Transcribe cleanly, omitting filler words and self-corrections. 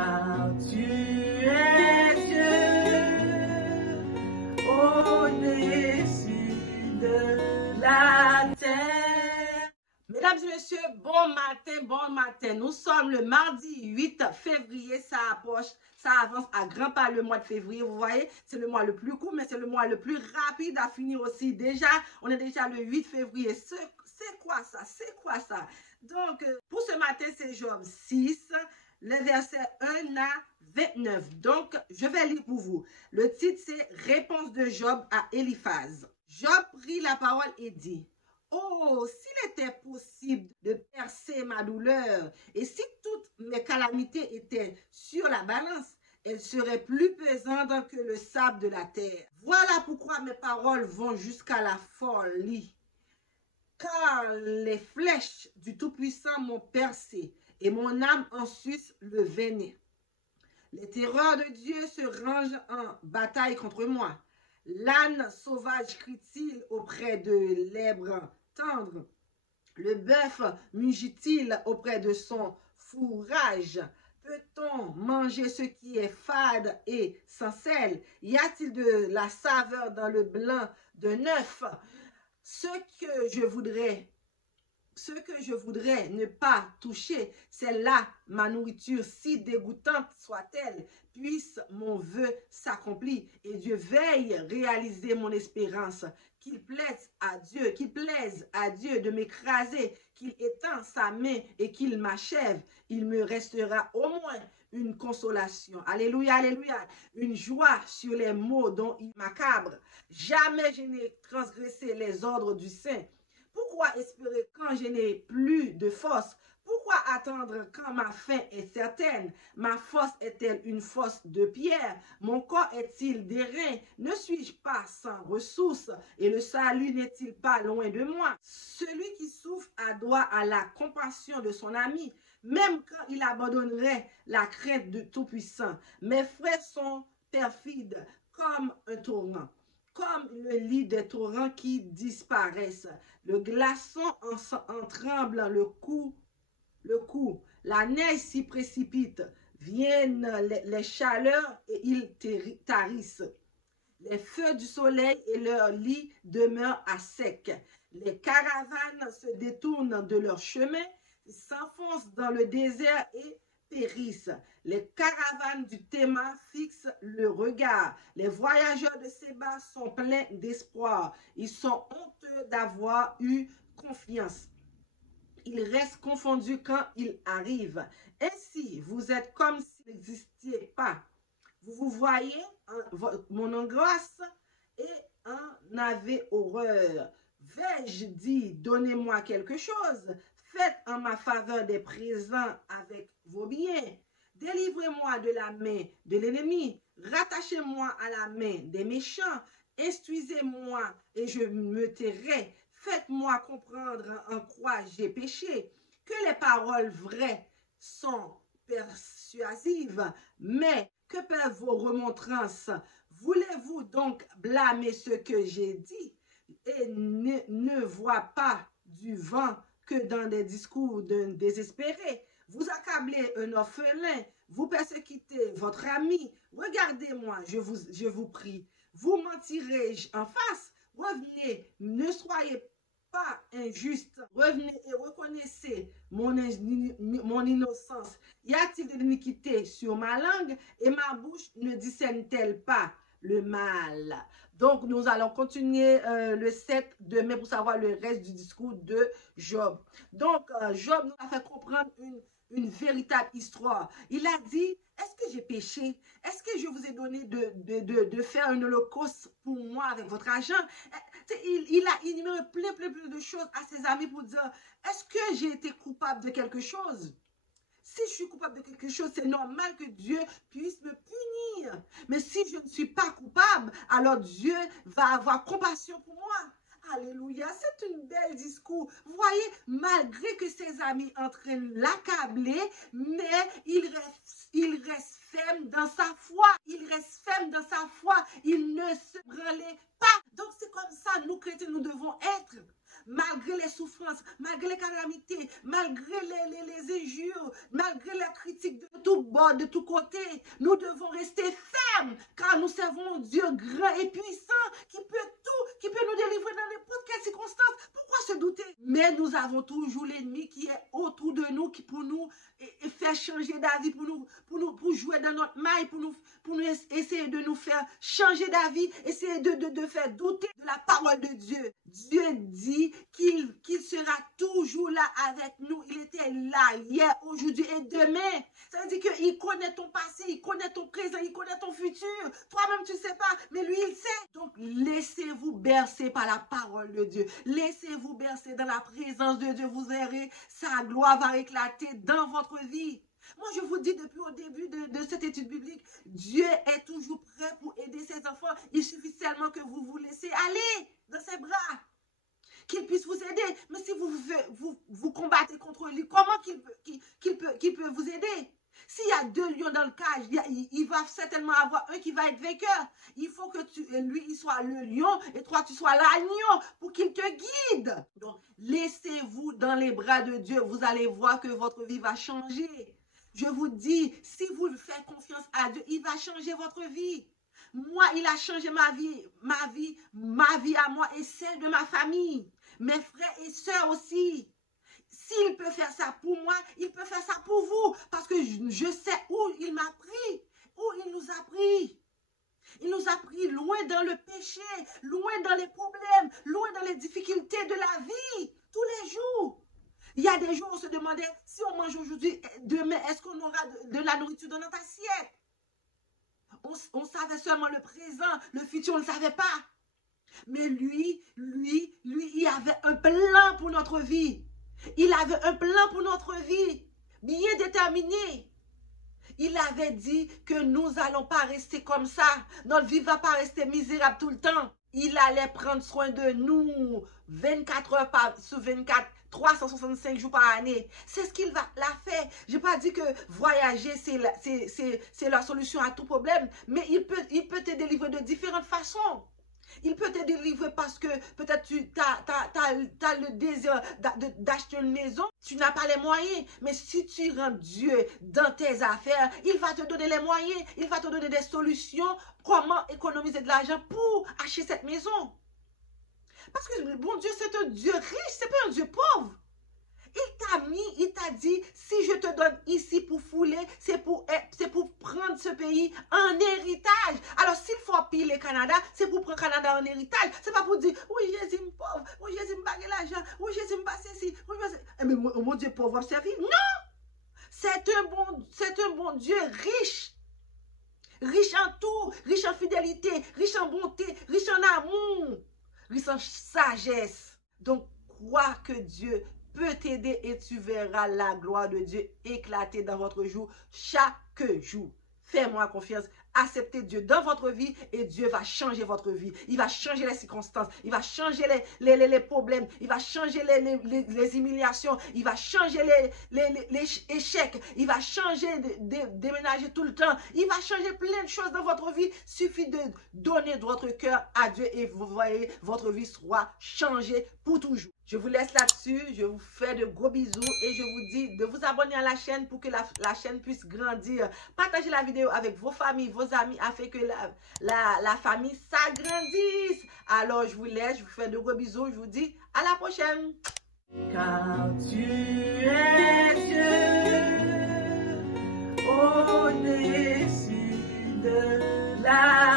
car tu es Dieu, au-dessus de la terre. Mesdames et messieurs, bon matin. Nous sommes le mardi 8 février, ça approche, ça avance à grands pas le mois de février. Vous voyez, c'est le mois le plus court, mais c'est le mois le plus rapide à finir aussi. Déjà, on est déjà le 8 février. C'est quoi ça? C'est quoi ça? Donc, pour ce matin, c'est Job 6, le verset 1 à 29. Donc, je vais lire pour vous. Le titre, c'est Réponse de Job à Eliphaz. Job prit la parole et dit: oh, s'il était possible de percer ma douleur, et si toutes mes calamités étaient sur la balance, elles seraient plus pesantes que le sable de la terre. Voilà pourquoi mes paroles vont jusqu'à la folie. Car les flèches du Tout-Puissant m'ont percé, et mon âme en suce le venin. Les terreurs de Dieu se rangent en bataille contre moi. L'âne sauvage crie-t-il auprès de l'èbre tendre? Le bœuf mugit-il auprès de son fourrage? Peut-on manger ce qui est fade et sans sel? Y a-t-il de la saveur dans le blanc d'un œuf? Ce que je voudrais ne pas toucher, c'est là ma nourriture, si dégoûtante soit-elle, puisse mon vœu s'accomplir et Dieu veille réaliser mon espérance. Qu'il plaise à Dieu de m'écraser, qu'il étend sa main et qu'il m'achève. Il me restera au moins une consolation. Alléluia, alléluia. Une joie sur les maux dont il m'accable. Jamais je n'ai transgressé les ordres du Saint. Pourquoi espérer quand je n'ai plus de force? Pourquoi attendre quand ma fin est certaine? Ma force est-elle une force de pierre? Mon corps est-il d'airain? Ne suis-je pas sans ressources? Et le salut n'est-il pas loin de moi? Celui qui souffre a droit à la compassion de son ami, même quand il abandonnerait la crainte de Tout-Puissant. Mes frères sont perfides comme un torrent, comme le lit des torrents qui disparaissent. Le glaçon en tremble le coup. La neige s'y précipite. Viennent les chaleurs et ils tarissent. Les feux du soleil et leur lit demeurent à sec. Les caravanes se détournent de leur chemin, s'enfoncent dans le désert et périssent. Les caravanes du Théma fixent le regard. Les voyageurs de Séba sont pleins d'espoir. Ils sont honteux d'avoir eu confiance. Ils restent confondus quand ils arrivent. Ainsi, vous êtes comme s'il n'existait pas. Vous voyez mon angoisse et en avez horreur. Vais-je dire, donnez-moi quelque chose? Faites en ma faveur des présents avec vos biens. Délivrez-moi de la main de l'ennemi. Rattachez-moi à la main des méchants. Instruisez-moi et je me tairai. Faites-moi comprendre en quoi j'ai péché. Que les paroles vraies sont persuasives, mais que peuvent vos remontrances? Voulez-vous donc blâmer ce que j'ai dit et ne vois pas du vent que dans des discours d'un désespéré? Vous accablez un orphelin, vous persécutez votre ami. Regardez-moi, je vous prie. Vous mentirez en face? Revenez, ne soyez pas injuste. Revenez et reconnaissez mon innocence. Y a-t-il de l'iniquité sur ma langue et ma bouche ne discerne-t-elle pas le mal? Donc, nous allons continuer le 7 demain pour savoir le reste du discours de Job. Donc, Job nous a fait comprendre une véritable histoire. Il a dit: est-ce que j'ai péché? Est-ce que je vous ai donné de faire un holocauste pour moi avec votre argent? Il a énuméré plein de choses à ses amis pour dire: est-ce que j'ai été coupable de quelque chose? Si je suis coupable de quelque chose, c'est normal que Dieu puisse me punir. Mais si je ne suis pas coupable, alors Dieu va avoir compassion pour moi. Alléluia, c'est une belle discours. Vous voyez, malgré que ses amis entraînent l'accabler, mais il reste ferme dans sa foi. Il reste ferme dans sa foi. Il ne se branlait pas. Donc c'est comme ça, nous chrétiens, nous devons être. malgré les souffrances, malgré les calamités, malgré les injures, malgré les critiques de tout bord, de tous côtés, nous devons rester fermes, car nous servons un Dieu grand et puissant qui peut tout, qui peut nous délivrer dans n'importe quelle circonstance. Pourquoi se douter? Mais nous avons toujours l'ennemi qui est autour de nous, qui pour nous faire changer d'avis, pour jouer dans notre maille, pour nous essayer de nous faire changer d'avis, essayer de faire douter de la parole de Dieu. Dieu dit qu'il sera toujours là avec nous. Il était là hier, aujourd'hui et demain. Ça veut dire qu'il connaît ton passé, il connaît ton présent, il connaît ton futur. Toi-même, tu ne sais pas, mais lui, il sait. Donc, laissez-vous bercer par la parole de Dieu. Laissez-vous bercer dans la présence de Dieu. Vous verrez, sa gloire va éclater dans votre vie. Moi, je vous dis depuis au début de cette étude biblique, Dieu est toujours prêt pour aider ses enfants. Il suffit seulement que vous vous laissez aller dans ses bras, qu'il puisse vous aider. Mais si vous combattez contre lui, comment qu'il peut vous aider? S'il y a 2 lions dans le cage, il va certainement avoir un qui va être vainqueur. Il faut que lui, il soit le lion et toi, tu sois l'agneau pour qu'il te guide. Donc, laissez-vous dans les bras de Dieu. Vous allez voir que votre vie va changer. Je vous dis, si vous faites confiance à Dieu, il va changer votre vie. Moi, il a changé ma vie à moi et celle de ma famille. Mes frères et sœurs aussi. S'il peut faire ça pour moi, il peut faire ça pour vous. Parce que je sais où il m'a pris, où il nous a pris. Il nous a pris loin dans le péché, loin dans les problèmes, loin dans les difficultés de la vie, tous les jours. Il y a des jours où on se demandait, si on mange aujourd'hui, demain, est-ce qu'on aura de la nourriture dans notre assiette? On savait seulement le présent, le futur, on ne le savait pas. Mais lui, il avait un plan pour notre vie. Il avait un plan pour notre vie, bien déterminé. Il avait dit que nous n'allons pas rester comme ça. Notre vie ne va pas rester misérable tout le temps. Il allait prendre soin de nous 24 heures sur 24, 365 jours par année. C'est ce qu'il l'a fait. Je n'ai pas dit que voyager, c'est la solution à tout problème. Mais il peut te délivrer de différentes façons. Il peut te délivrer parce que peut-être tu as le désir d'acheter une maison. Tu n'as pas les moyens. Mais si tu rends Dieu dans tes affaires, il va te donner les moyens. Il va te donner des solutions. Comment économiser de l'argent pour acheter cette maison. Parce que bon Dieu, c'est un Dieu riche. Ce n'est pas un Dieu pauvre. Il t'a dit, si je te donne ici pour fouler, c'est pour prendre ce pays en héritage. Alors, s'il faut piller le Canada, c'est pour prendre le Canada en héritage. C'est pas pour dire, oui, Jésus me pauvre, oui, Jésus me bague l'argent, oui, Jésus me passe ici, oui, mais mon Dieu pauvre va servir. Non! C'est un bon Dieu riche. Riche en tout, riche en fidélité, riche en bonté, riche en amour, riche en sagesse. Donc, crois que Dieu peut t'aider et tu verras la gloire de Dieu éclater dans votre jour chaque jour. Fais-moi confiance. Acceptez Dieu dans votre vie et Dieu va changer votre vie. Il va changer les circonstances. Il va changer les problèmes. Il va changer les humiliations. Il va changer les échecs. Il va changer de déménager tout le temps. Il va changer plein de choses dans votre vie. Il suffit de donner votre cœur à Dieu et vous voyez, votre vie sera changée pour toujours. Je vous laisse là-dessus. Je vous fais de gros bisous et je vous dis de vous abonner à la chaîne pour que la chaîne puisse grandir. Partagez la vidéo avec vos familles, vos amis, afin que la famille s'agrandisse. Alors, je vous laisse. Je vous fais de gros bisous. Je vous dis à la prochaine. Car tu es Dieu au-dessus de la